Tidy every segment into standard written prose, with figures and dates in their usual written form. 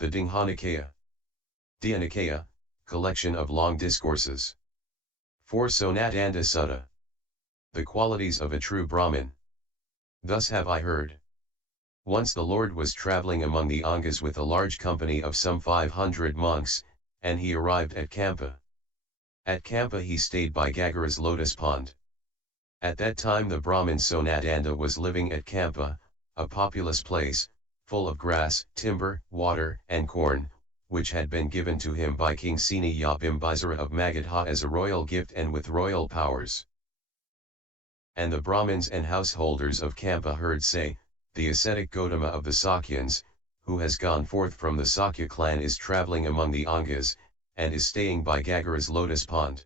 The Digha Nikaya. Digha Nikaya, collection of long discourses. 4 Sonadanda Sutta. The qualities of a true Brahmin. Thus have I heard. Once the Lord was traveling among the Angas with a large company of some 500 monks, and he arrived at Kampa. At Kampa he stayed by Gagara's lotus pond. At that time the Brahmin Sonadanda was living at Kampa, a populous place, full of grass, timber, water, and corn, which had been given to him by King Samatha of Magadha as a royal gift and with royal powers. And the Brahmins and householders of Kampa heard say, the ascetic Gautama of the Sakyans, who has gone forth from the Sakya clan, is travelling among the Angas, and is staying by Gagara's lotus pond.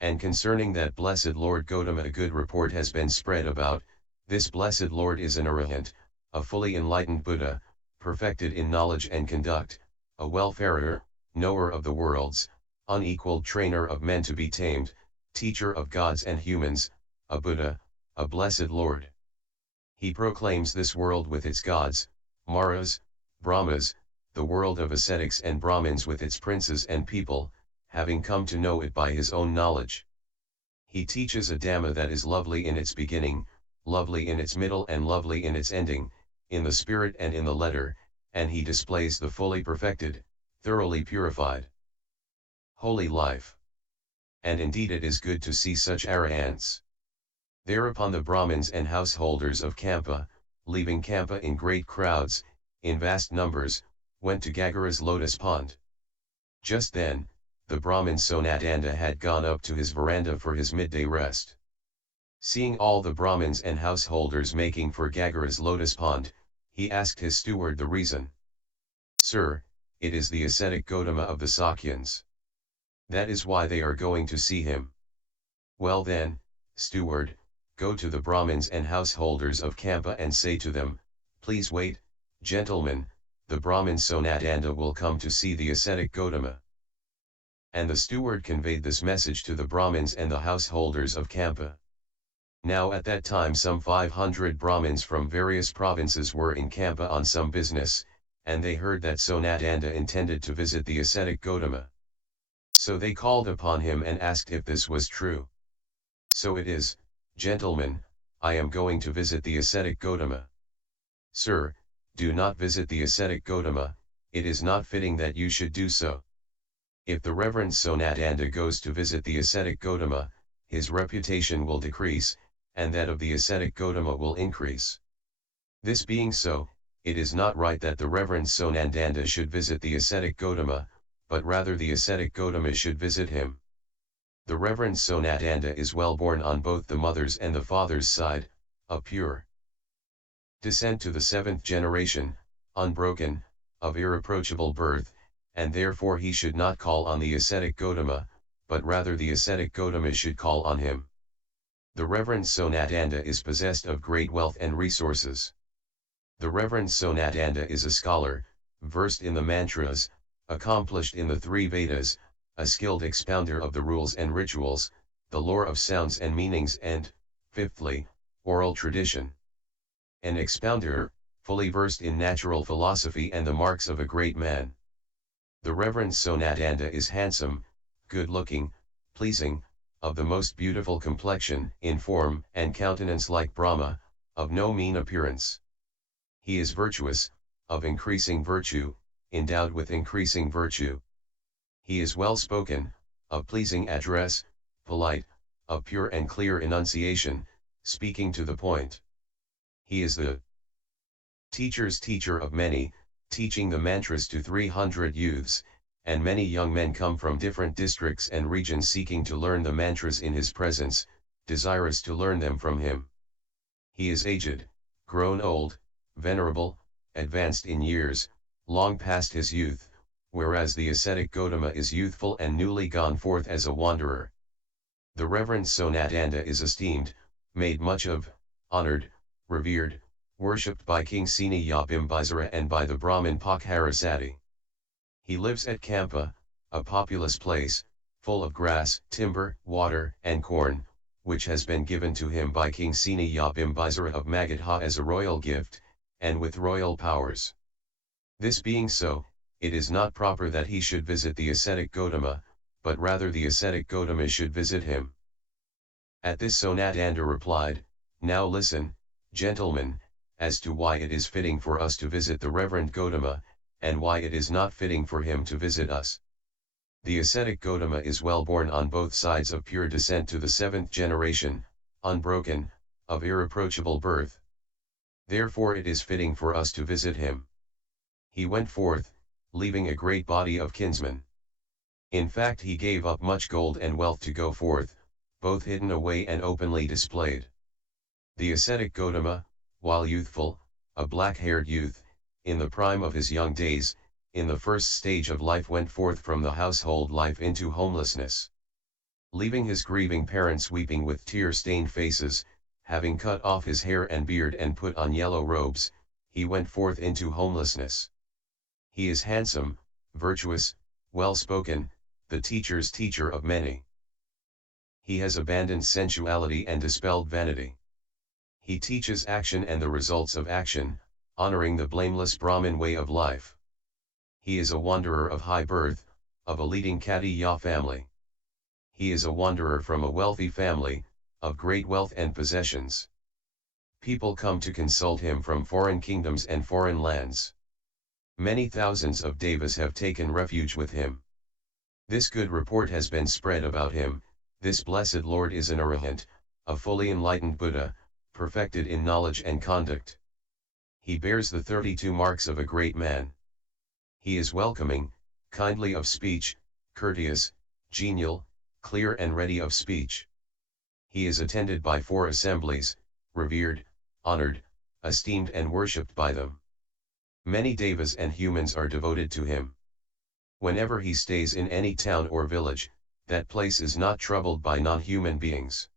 And concerning that blessed Lord Gautama a good report has been spread about. This blessed Lord is an arahant, a fully enlightened Buddha, perfected in knowledge and conduct, a welfarer, knower of the worlds, unequaled trainer of men to be tamed, teacher of gods and humans, a Buddha, a blessed Lord. He proclaims this world with its gods, Maras, Brahmas, the world of ascetics and Brahmins with its princes and people, having come to know it by his own knowledge. He teaches a Dhamma that is lovely in its beginning, lovely in its middle and lovely in its ending, in the spirit and in the letter, and he displays the fully perfected, thoroughly purified, holy life. And indeed it is good to see such arahants. Thereupon the Brahmins and householders of Kampa, leaving Kampa in great crowds, in vast numbers, went to Gagara's lotus pond. Just then, the Brahmin Sonadanda had gone up to his veranda for his midday rest. Seeing all the Brahmins and householders making for Gagara's lotus pond, he asked his steward the reason. Sir, it is the ascetic Gautama of the Sakyans. That is why they are going to see him. Well then, steward, go to the Brahmins and householders of Kampa and say to them, please wait, gentlemen, the Brahmin Sonadanda will come to see the ascetic Gautama. And the steward conveyed this message to the Brahmins and the householders of Kampa. Now at that time some 500 Brahmins from various provinces were in Kampa on some business, and they heard that Sonadanda intended to visit the ascetic Gautama. So they called upon him and asked if this was true. So it is, gentlemen, I am going to visit the ascetic Gautama. Sir, do not visit the ascetic Gautama, it is not fitting that you should do so. If the Reverend Sonadanda goes to visit the ascetic Gautama, his reputation will decrease, and that of the ascetic Gautama will increase. This being so, it is not right that the Reverend Sonadanda should visit the ascetic Gautama, but rather the ascetic Gautama should visit him. The Reverend Sonadanda is well born on both the mother's and the father's side, of pure descent to the 7th generation, unbroken, of irreproachable birth, and therefore he should not call on the ascetic Gautama, but rather the ascetic Gautama should call on him. The Reverend Sonadanda is possessed of great wealth and resources. The Reverend Sonadanda is a scholar, versed in the mantras, accomplished in the 3 Vedas, a skilled expounder of the rules and rituals, the lore of sounds and meanings and, fifthly, oral tradition. An expounder, fully versed in natural philosophy and the marks of a great man. The Reverend Sonadanda is handsome, good-looking, pleasing, of the most beautiful complexion, in form and countenance like Brahma, of no mean appearance. He is virtuous, of increasing virtue, endowed with increasing virtue. He is well-spoken, of pleasing address, polite, of pure and clear enunciation, speaking to the point. He is the teacher's teacher of many, teaching the mantras to 300 youths, and many young men come from different districts and regions seeking to learn the mantras in his presence, desirous to learn them from him. He is aged, grown old, venerable, advanced in years, long past his youth, whereas the ascetic Gautama is youthful and newly gone forth as a wanderer. The Reverend Sonadanda is esteemed, made much of, honored, revered, worshipped by King Samatha and by the Brahmin Poṭṭhapāda. He lives at Kampa, a populous place, full of grass, timber, water, and corn, which has been given to him by King Samatha of Magadha as a royal gift, and with royal powers. This being so, it is not proper that he should visit the ascetic Gotama, but rather the ascetic Gotama should visit him. At this Sonadanda replied, "Now listen, gentlemen, as to why it is fitting for us to visit the Reverend Gotama, and why it is not fitting for him to visit us. The ascetic Gotama is well born on both sides of pure descent to the 7th generation, unbroken, of irreproachable birth. Therefore it is fitting for us to visit him. He went forth, leaving a great body of kinsmen. In fact he gave up much gold and wealth to go forth, both hidden away and openly displayed. The ascetic Gotama, while youthful, a black-haired youth, in the prime of his young days, in the first stage of life went forth from the household life into homelessness. Leaving his grieving parents weeping with tear-stained faces, having cut off his hair and beard and put on yellow robes, he went forth into homelessness. He is handsome, virtuous, well-spoken, the teacher's teacher of many. He has abandoned sensuality and dispelled vanity. He teaches action and the results of action, honoring the blameless Brahmin way of life. He is a wanderer of high birth, of a leading Katiya family. He is a wanderer from a wealthy family, of great wealth and possessions. People come to consult him from foreign kingdoms and foreign lands. Many thousands of devas have taken refuge with him. This good report has been spread about him. This blessed Lord is an arahant, a fully enlightened Buddha, perfected in knowledge and conduct. He bears the 32 marks of a great man. He is welcoming, kindly of speech, courteous, genial, clear and ready of speech. He is attended by 4 assemblies, revered, honored, esteemed and worshipped by them. Many devas and humans are devoted to him. Whenever he stays in any town or village, that place is not troubled by non-human beings.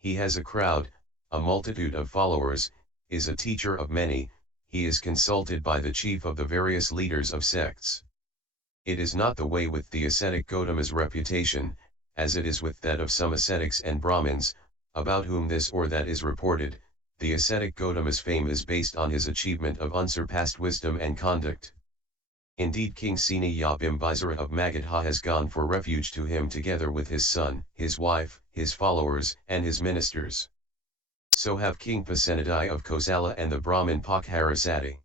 He has a crowd, a multitude of followers, is a teacher of many, he is consulted by the chief of the various leaders of sects. It is not the way with the ascetic Gotama's reputation, as it is with that of some ascetics and Brahmins, about whom this or that is reported. The ascetic Gotama's fame is based on his achievement of unsurpassed wisdom and conduct. Indeed King Seniya Bimbisara of Magadha has gone for refuge to him together with his son, his wife, his followers, and his ministers. So have King Pasenadi of Kosala and the Brahmin Pakharasati.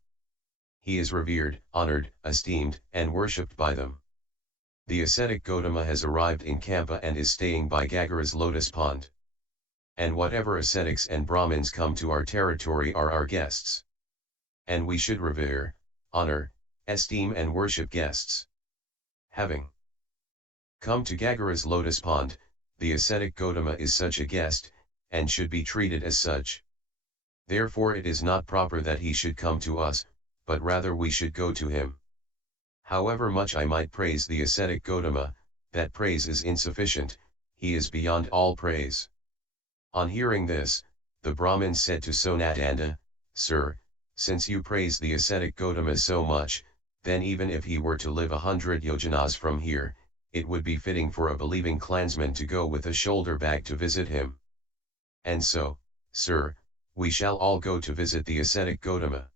He is revered, honored, esteemed, and worshipped by them. The ascetic Gotama has arrived in Kampa and is staying by Gagara's lotus pond. And whatever ascetics and Brahmins come to our territory are our guests. And we should revere, honor, esteem and worship guests. Having come to Gagara's lotus pond, the ascetic Gotama is such a guest, and should be treated as such. Therefore it is not proper that he should come to us, but rather we should go to him. However much I might praise the ascetic Gotama, that praise is insufficient, he is beyond all praise. On hearing this, the Brahmin said to Sonadanda, "Sir, since you praise the ascetic Gotama so much, then even if he were to live 100 yojanas from here, it would be fitting for a believing clansman to go with a shoulder bag to visit him. And so, sir, we shall all go to visit the ascetic Gotama."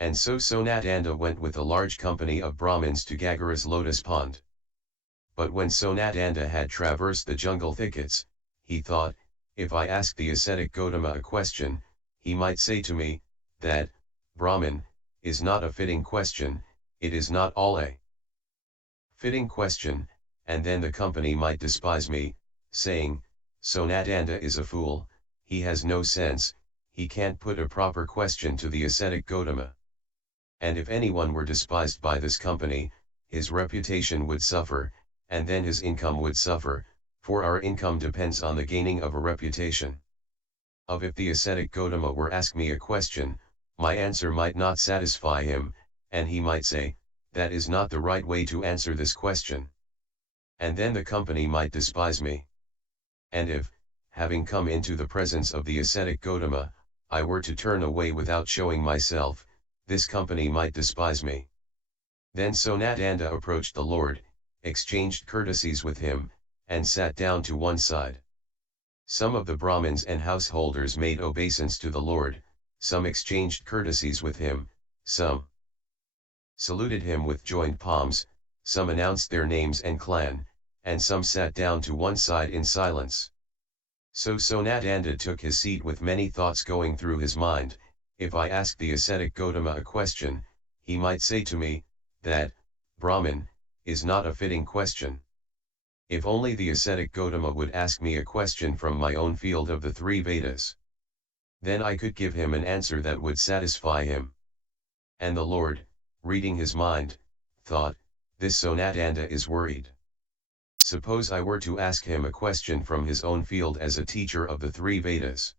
And so Sonadanda went with a large company of Brahmins to Gagara's lotus pond. But when Sonadanda had traversed the jungle thickets, he thought, if I ask the ascetic Gotama a question, he might say to me, that, Brahmin, is not a fitting question, it is not all a fitting question, and then the company might despise me, saying, Sonadanda is a fool, he has no sense, he can't put a proper question to the ascetic Gotama. And if anyone were despised by this company, his reputation would suffer, and then his income would suffer, for our income depends on the gaining of a reputation. If the ascetic Gotama were ask me a question, my answer might not satisfy him, and he might say, that is not the right way to answer this question. And then the company might despise me. And if, having come into the presence of the ascetic Gotama, I were to turn away without showing myself, this company might despise me. Then Sonadanda approached the Lord, exchanged courtesies with him, and sat down to one side. Some of the Brahmins and householders made obeisance to the Lord, some exchanged courtesies with him, some saluted him with joined palms, some announced their names and clan, and some sat down to one side in silence. So Sonadanda took his seat with many thoughts going through his mind. If I asked the ascetic Gautama a question, he might say to me, that, Brahmin, is not a fitting question. If only the ascetic Gautama would ask me a question from my own field of the three Vedas. Then I could give him an answer that would satisfy him. And the Lord, reading his mind, thought, this Sonadanda is worried. Suppose I were to ask him a question from his own field as a teacher of the three Vedas.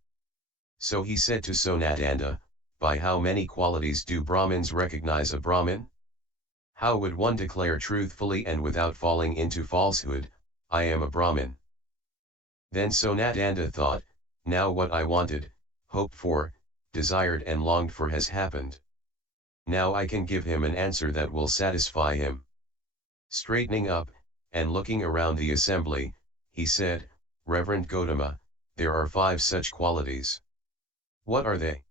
So he said to Sonadanda, by how many qualities do Brahmins recognize a Brahmin? How would one declare truthfully and without falling into falsehood, I am a Brahmin? Then Sonadanda thought, now what I wanted, hoped for, desired and longed for has happened. Now I can give him an answer that will satisfy him. Straightening up, and looking around the assembly, he said, Reverend Gautama, there are 5 such qualities. What are they?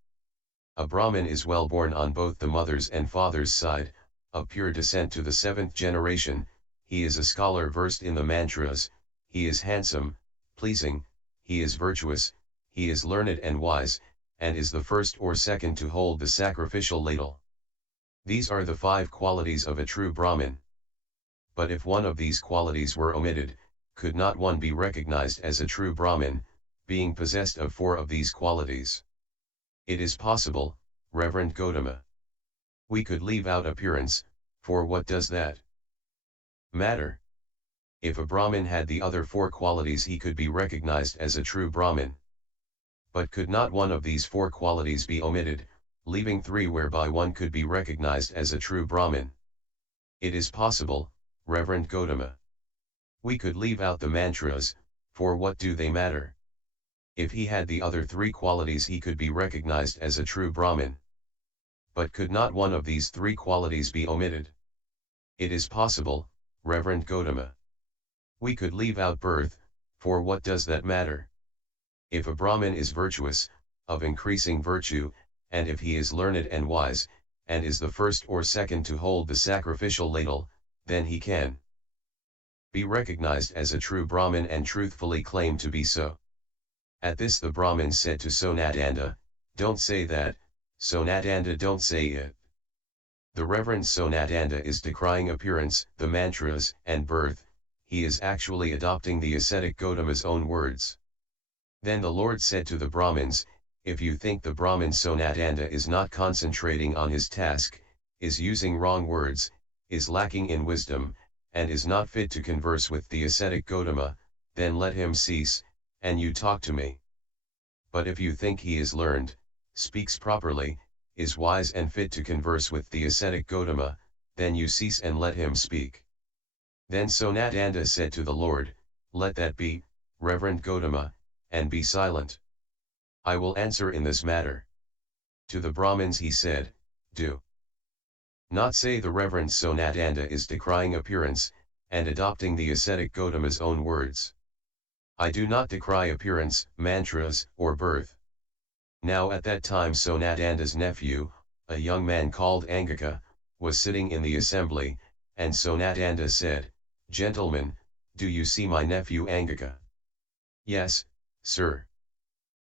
A Brahmin is well born on both the mother's and father's side, of pure descent to the 7th generation, he is a scholar versed in the mantras, he is handsome, pleasing, he is virtuous, he is learned and wise, and is the first or second to hold the sacrificial ladle. These are the 5 qualities of a true Brahmin. But if one of these qualities were omitted, could not one be recognized as a true Brahmin, being possessed of 4 of these qualities? It is possible, Reverend Gautama. We could leave out appearance, for what does that matter? If a Brahmin had the other 4 qualities he could be recognized as a true Brahmin. But could not one of these 4 qualities be omitted, leaving 3 whereby one could be recognized as a true Brahmin? It is possible, Reverend Gautama. We could leave out the mantras, for what do they matter? If he had the other 3 qualities he could be recognized as a true Brahmin. But could not one of these 3 qualities be omitted? It is possible, Reverend Gautama. We could leave out birth, for what does that matter? If a Brahmin is virtuous, of increasing virtue, and if he is learned and wise, and is the first or second to hold the sacrificial ladle, then he can be recognized as a true Brahmin and truthfully claim to be so. At this the Brahmin said to Sonadanda, don't say that, Sonadanda, don't say it. The Reverend Sonadanda is decrying appearance, the mantras, and birth, he is actually adopting the ascetic Gautama's own words. Then the Lord said to the Brahmins, if you think the Brahmin Sonadanda is not concentrating on his task, is using wrong words, is lacking in wisdom, and is not fit to converse with the ascetic Gautama, then let him cease, and you talk to me. But if you think he is learned, speaks properly, is wise and fit to converse with the ascetic Gautama, then you cease and let him speak. Then Sonadanda said to the Lord, let that be, Reverend Gautama, and be silent. I will answer in this matter. To the Brahmins he said, do not say the Reverend Sonadanda is decrying appearance, and adopting the ascetic Gautama's own words. I do not decry appearance, mantras, or birth. Now at that time Sonadanda's nephew, a young man called Angika, was sitting in the assembly, and Sonadanda said, Gentlemen, do you see my nephew Angika? Yes, sir.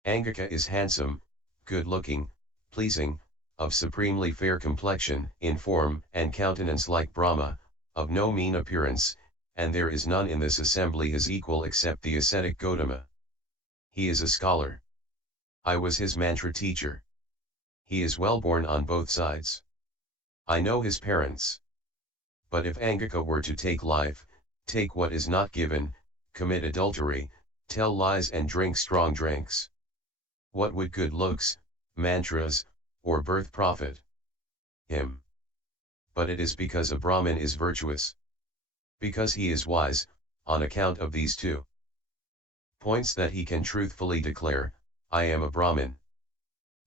Angika is handsome, good-looking, pleasing, of supremely fair complexion, in form and countenance like Brahma, of no mean appearance, and there is none in this assembly his equal except the ascetic Gautama. He is a scholar. I was his mantra teacher. He is well born on both sides. I know his parents. But if Angika were to take life, take what is not given, commit adultery, tell lies and drink strong drinks, what would good looks, mantras, or birth profit him? But it is because a Brahmin is virtuous, because he is wise, on account of these 2 points that he can truthfully declare, I am a Brahmin.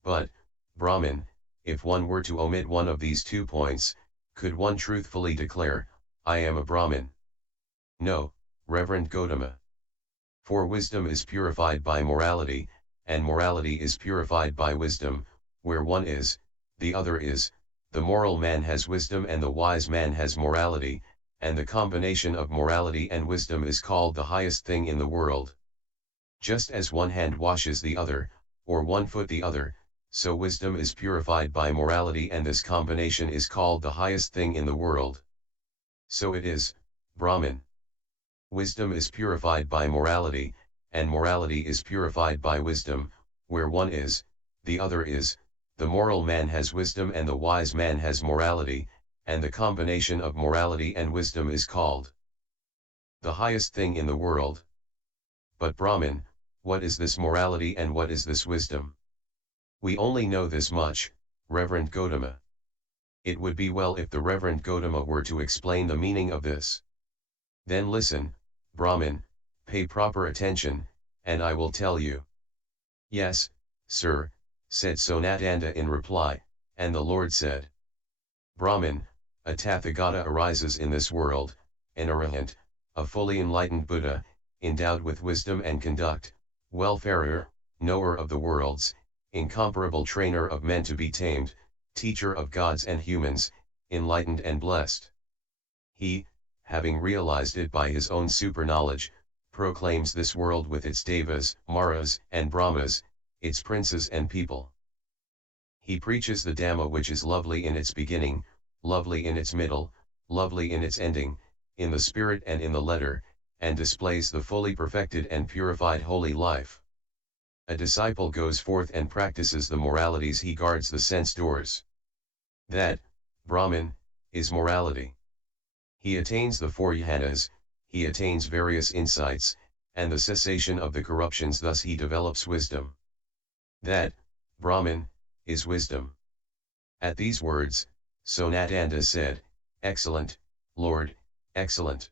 But, Brahmin, if one were to omit one of these 2 points, could one truthfully declare, I am a Brahmin? No, Reverend Gautama. For wisdom is purified by morality, and morality is purified by wisdom, where one is, the other is, the moral man has wisdom and the wise man has morality, and the combination of morality and wisdom is called the highest thing in the world. Just as one hand washes the other, or one foot the other, so wisdom is purified by morality and this combination is called the highest thing in the world. So it is, Brahmin. Wisdom is purified by morality, and morality is purified by wisdom, where one is, the other is, the moral man has wisdom and the wise man has morality, and the combination of morality and wisdom is called the highest thing in the world. But Brahmin, what is this morality and what is this wisdom? We only know this much, Reverend Gotama. It would be well if the Reverend Gotama were to explain the meaning of this. Then listen, Brahmin, pay proper attention, and I will tell you. Yes, sir, said Sonadanda in reply, and the Lord said, Brahmin, a Tathagata arises in this world, an arahant, a fully enlightened Buddha, endowed with wisdom and conduct, welfarer, knower of the worlds, incomparable trainer of men to be tamed, teacher of gods and humans, enlightened and blessed. He, having realized it by his own super-knowledge, proclaims this world with its devas, maras, and brahmas, its princes and people. He preaches the Dhamma which is lovely in its beginning, lovely in its middle, lovely in its ending, in the spirit and in the letter, and displays the fully perfected and purified holy life. A disciple goes forth and practices the moralities, he guards the sense doors. That, Brahmin, is morality. He attains the four jhanas, he attains various insights, and the cessation of the corruptions, thus he develops wisdom. That, Brahmin, is wisdom. At these words, Sonadanda said, Excellent, Lord, excellent.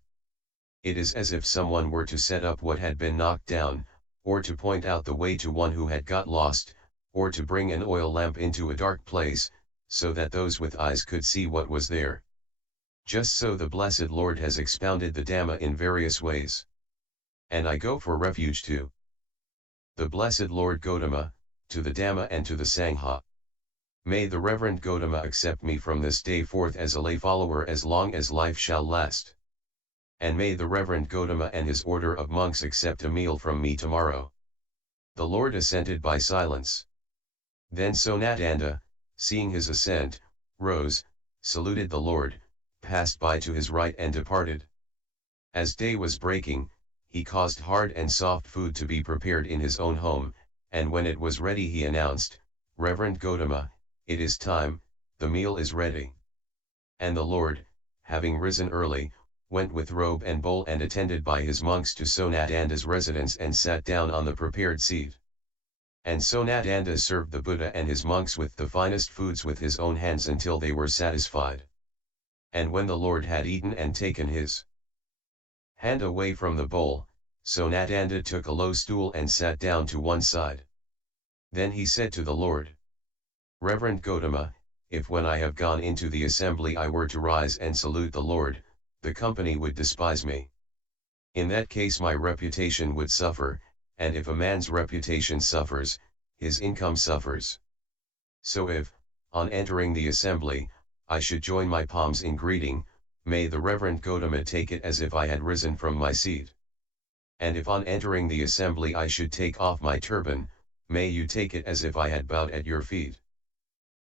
It is as if someone were to set up what had been knocked down, or to point out the way to one who had got lost, or to bring an oil lamp into a dark place, so that those with eyes could see what was there. Just so the Blessed Lord has expounded the Dhamma in various ways. And I go for refuge to the Blessed Lord Gotama, to the Dhamma and to the Sangha. May the Reverend Gotama accept me from this day forth as a lay follower as long as life shall last. And may the Reverend Gotama and his order of monks accept a meal from me tomorrow. The Lord assented by silence. Then Sonadanda, seeing his assent, rose, saluted the Lord, passed by to his right and departed. As day was breaking, he caused hard and soft food to be prepared in his own home, and when it was ready he announced, Reverend Gotama, it is time, the meal is ready. And the Lord, having risen early, went with robe and bowl and attended by his monks to Sonadanda's residence and sat down on the prepared seat. And Sonadanda served the Buddha and his monks with the finest foods with his own hands until they were satisfied. And when the Lord had eaten and taken his hand away from the bowl, Sonadanda took a low stool and sat down to one side. Then he said to the Lord, Reverend Gotama, if when I have gone into the assembly I were to rise and salute the Lord, the company would despise me. In that case my reputation would suffer, and if a man's reputation suffers, his income suffers. So if, on entering the assembly, I should join my palms in greeting, may the Reverend Gotama take it as if I had risen from my seat. And if on entering the assembly I should take off my turban, may you take it as if I had bowed at your feet.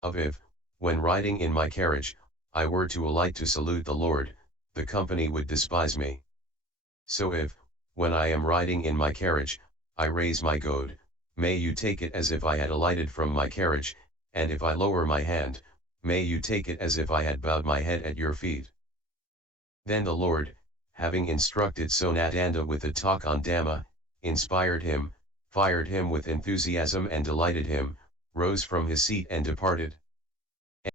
If, when riding in my carriage, I were to alight to salute the Lord, the company would despise me. So if, when I am riding in my carriage, I raise my goad, may you take it as if I had alighted from my carriage, and if I lower my hand, may you take it as if I had bowed my head at your feet. Then the Lord, having instructed Sonadanda with a talk on Dhamma, inspired him, fired him with enthusiasm and delighted him, rose from his seat and departed.